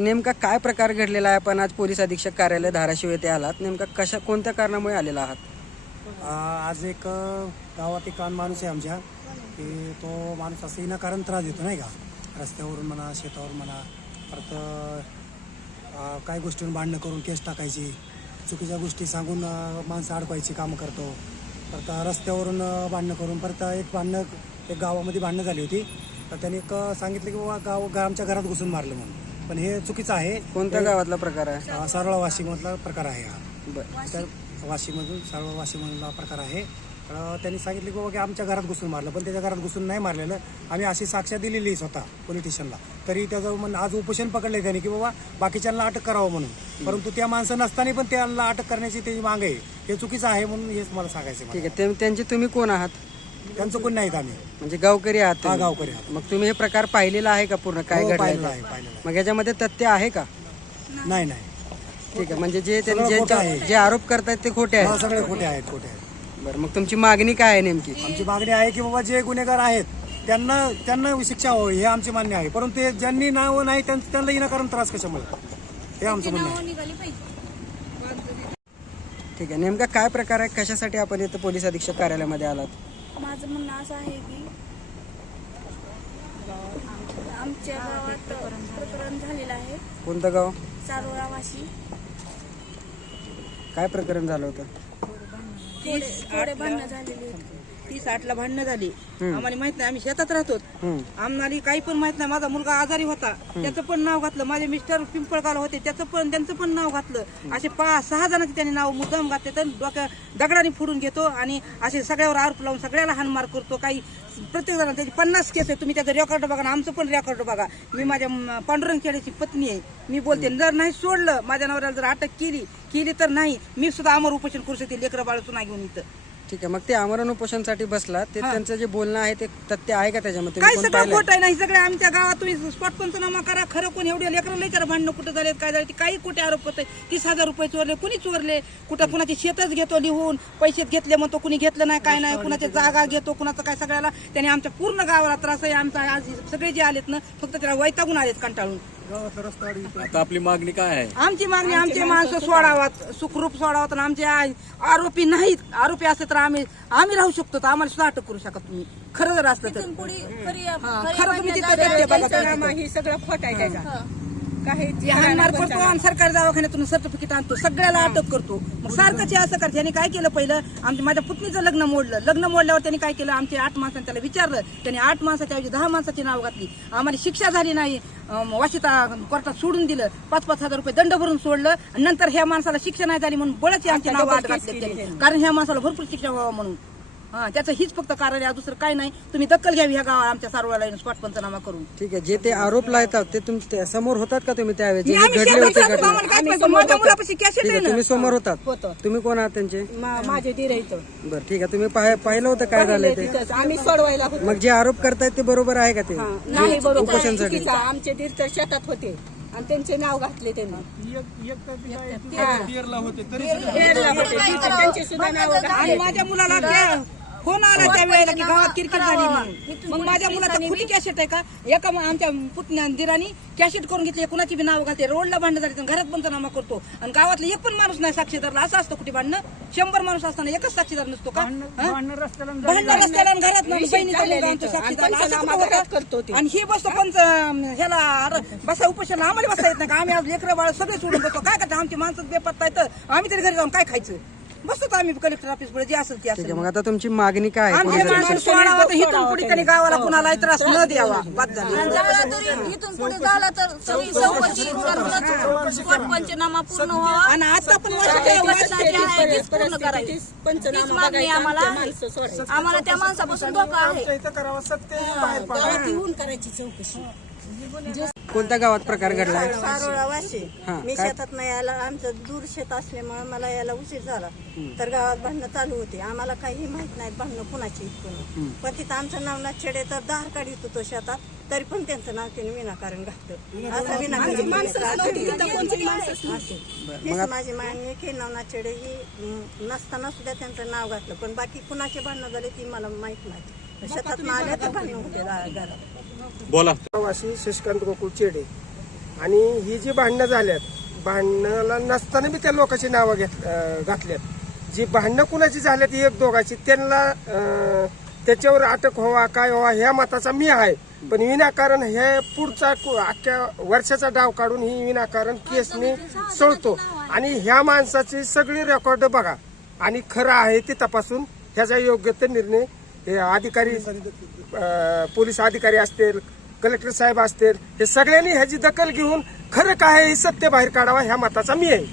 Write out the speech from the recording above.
नेमका काय प्रकार घडलेला आहे? आपण आज पोलीस अधीक्षक कार्यालय धाराशिव येथे आलात, नेमका कोणत्या कारणामुळे आलेला आहात? आज एक गावात एक माणूस आहे आमच्या की तो माणूस असं विनाकारण त्रास देतो नाही का, रस्त्यावरून म्हणा शेतावर म्हणा, परत काही गोष्टींवर भांडणं करून केस टाकायची, चुकीच्या गोष्टी सांगून माणसं अडकवायची कामं करतो. परत रस्त्यावरून भांडणं करून परत एक गावामध्ये भांडणं झाली होती, तर त्यांनी एक सांगितलं की बाबा आमच्या घरात घुसून मारलं म्हणून, पण हे चुकीचं आहे. कोणत्या गावातला प्रकार आहे? सारोळा वाशीमधला प्रकार आहे हा. बरं. तर वाशीमधून सारोळा वाशीमधला प्रकार आहे. त्यांनी सांगितलं की बाबा की आमच्या घरात घुसून मारलं, पण त्याच्या घरात घुसून नाही मारलेलं. आम्ही अशी साक्ष दिलेली स्वतः पोलीस स्टेशनला, तरी त्याचं आज उपोषण पकडले त्यांनी की बाबा बाकीच्यांना अटक करावं म्हणून, परंतु त्या माणसं नसताना पण त्यांना अटक करण्याची त्याची माग आहे. हे चुकीचं आहे म्हणून हेच मला सांगायचं. ठीक आहे, त्यांचे तुम्ही कोण आहात? त्यांचं कोण नाहीत आम्ही, म्हणजे गावकरी आहात? हा, गावकरी आहात. मग तुम्ही हे प्रकार पाहिलेला आहे का पूर्ण? काय घडलं पाहिलेलं आहे? आहे. मग याच्यामध्ये तथ्य आहे का? नाही. ठीक आहे, म्हणजे जे खोटं आहे. जे आरोप करतायत ते खोटे आहेत? सगळे खोटे आहेत. बरं, मग तुमची मागणी काय आहे नेमकी? आमची मागणी आहे की बाबा जे गुन्हेगार आहेत त्यांना शिक्षा व्हावी हे आमचे मान्य आहे, परंतु ते ज्यांनी नाव नाही त्यांना विनाकारण त्रास कशामुळे, हे आमचं म्हणणं आहे. ठीक आहे, नेमका काय प्रकार आहे? कशासाठी आपण इथं पोलीस अधीक्षक कार्यालयामध्ये आलात? माझं म्हणणं असं आहे की आमच्या गावात प्रकरण झालेलं आहे. कोणतं गाव? सारोळा वाशी. काय प्रकरण झालं होतं? थोडे भांडणं झालेली होती. 30-8 भांडणं झाली. आम्हाला माहित नाही, आम्ही शेतात राहतो. आम्हाला काही पण माहित नाही. माझा मुलगा आजारी होता, त्याचं पण नाव घातलं. माझे मिस्टर पिंपळगावला होते, त्यांचं पण नाव घातलं. असे 5-6 जणांचे त्यांनी नाव मुद्दाम घातले. तर डोक्या दगडाने फोडून घेतो आणि असे सगळ्यावर आरोप लावून सगळ्याला हाणमार करतो. काही प्रत्येक जण त्याची 50 केस आहे. तुम्ही त्याचं रेकॉर्ड बघा, आमचं पण रेकॉर्ड बघा. मी माझ्या पांडुरंग खेड्याची पत्नी आहे. मी बोलते, जर नाही सोडलं माझ्या नवऱ्याला, जर अटक केली तर नाही, मी सुद्धा अमर उपोषण करू शकते लेकरं बाळ चुना घेऊन इथं. ठीक आहे, मग ते आमरण उपोषणसाठी बसला, ते त्यांचं जे बोलणं आहे ते तथ्य आहे का त्याच्यामध्ये? काय सगळं खोट आहे. नाही सगळे आमच्या गावात तुम्ही स्पॉट पंचनामा करा. खरं कोण एवढे लेकरं लई भांडणं कुठं झालेत, काय झाले, काही कुठे आरोप करतोय. 30,000 रुपये चोरले, कुणी चोरले, कुठं कुणाची शेतच घेतो लिहून, पैसे घेतले म्हणतो, कुणी घेतलं नाही, काय नाही, कुणाच्या जागा घेतो, कुणाचं काय. सगळ्याला त्याने आमच्या पूर्ण गावाला त्रास आहे. आमचा आज सगळे जे आलेत ना, फक्त त्याला वैतागून आलेत कंटाळून. आता आपली मागणी काय आहे? आमची मागणी आमचे माणसं सोडावात, सुखरूप सोडावात. आणि आमचे आरोपी नाहीत. आरोपी असले तर आम्ही राहू शकतो, तर आम्हाला सुद्धा अटक करू शकत तुम्ही. खरं जर असलं तर खरं तुम्ही तिथं बघा. हे सगळं खोट आहे त्याचा. काही हाणमार करतो आणि सरकारी दवाखान्यातून सर्टिफिकेट आणतो, सगळ्याला अटक करतो. मग सारखंच असं करते. त्यांनी काय केलं, पहिलं माझ्या पुतणीचं लग्न मोडल्यावर त्यांनी काय केलं, आमचे 8 माणसांनी त्याला विचारलं. त्यांनी 8 माणसाच्या ऐवजी 10 माणसाची नाव घातली. आम्हाला शिक्षा झाली नाही, वाशिता कोर्टात सोडून दिलं. 5,000 रुपये दंड भरून सोडलं. आणि नंतर ह्या माणसाला शिक्षा नाही झाली म्हणून बळच आमची नाव आत घातले त्यांनी, कारण ह्या माणसाला भरपूर शिक्षा व्हावं म्हणून. त्याचं हीच फक्त कारण आहे, दुसरं काय नाही. तुम्ही दखल घ्यावी ह्या गावात आमच्या सारोळ्याला स्पॉट पंचनामा करून. ठीक आहे, जे ते आरोप लावतात ते तुमच्या समोर होतात का? तुम्ही त्यावेळेस जे आम्ही घडले शेतात होते राहतो, घटना? आम्हाला काय माहिती, माझ्या मुलापाशी कॅसेट ठीक आहे आहे, ना. तुम्ही समोर होतात. तुम्ही कोण आहात त्यांचे? माझे धीर इथं बरं, ठीक आहे, तुम्ही पाहिलं होतं काय झालंय ते? तिथंच आम्ही सोडवायला होतो. मग जे आरोप करतायत ते बरोबर आहे का? ते नाही बरोबर, उपोषणसाठी चुकीचं. आमचे धीर तर शेतात होते आणि त्यांचे नाव घातले त्यांनी. तेरला होते, त्यांचे सुद्धा नाव आणि घातले. माझ्या मुलाला फोन आला त्या वेळेला की गावात किरकिर झाली म्हणून. मग माझ्या मुलाचा खुली कॅसेट आहे का? एका आमच्या पुतण्या दिरानी कॅसेट करून घेतली, कुणाची बी नाव घालते. रोडला भांडण झाली, घरात पंचनामा करतो. आणि गावातला एक पण माणूस नाही साक्षीदारला. असं असतं कुठे भांडणं? 100 माणूस असताना एकच साक्षीदार नसतो का? भांडण रस्त्याला घरात साक्षीदार. आणि ही बसतो पंच ह्याला बसा उपोषणला. आम्हाला बसता येत नाही का? आम्ही आज लेकरं बाळ सगळे सोडून बसतो. काय करतो? आमची माणसं बेपत्ता येतं, आम्ही तरी घरी जाऊन काय खायचं? बसतो आम्ही कलेक्टर ऑफिस पुढे, जे असेल ते ठीक आहे, असेल. मग आता तुमची मागणी काय आहे? आमच्या माणूस सोडावा तर इथून पुढे त्यांनी गावाला कुणाला त्रास न द्यावा. बाद झाली. इथून पुढे झाला तर सगळी चौकशी करूनच स्पॉट पंचनामा पूर्ण व्हावा. आणि आता पण वर्षाची आहे तीच पूर्ण करायची. तीच मागणी आम्हाला त्या माणसापासून धोका आहे. गावात येऊन करायची चौकशी. कोणत्या गावात प्रकार घडलाय? सारोळा वाशी. मी काय? शेतात नाही यायला, आमचं दूर शेत असल्यामुळे मला यायला उशीर झाला. तर गावात भांडणं चालू होते. आम्हाला काही माहित नाही भांडणं कुणाची कोण. पण तिथं आमचं नाव नाचेडे तर दार काढित होतो शेतात, तरी पण त्यांचं नाव त्यांनी विनाकारण घातलं. असं विनाकारण माझी मागणी की नवनाचेडे ही नसताना सुद्धा त्यांचं नाव घातलं. पण बाकी कुणाचे भांडणं झाले ती मला माहित नाही. शेतात आले तर भांडणं होते घरात. बोला. वाशी शशिकांत गोकुळ चेडे. आणि ही जी भांडणं झाल्यात, भांडणाला नसताना बी त्या लोकांची नावं घातल्यात. जी भांडणं कुणाची झाल्यात एक दोघांची, त्यांना त्याच्यावर अटक व्हावा काय व्हावा ह्या मताचा मी आहे. पण विनाकारण हे पुढचा अख्ख्या वर्षाचा डाव काढून ही विनाकारण केसने सोडतो. आणि ह्या माणसाची सगळी रेकॉर्ड बघा आणि खरं आहे ते तपासून ह्याचा योग्य ते निर्णय हे अधिकारी, पोलीस अधिकारी असतील, कलेक्टर साहेब असतील, हे सगळ्यांनी ह्याची दखल घेऊन खरं काय हे सत्य बाहेर काढावा ह्या मताचा मी आहे.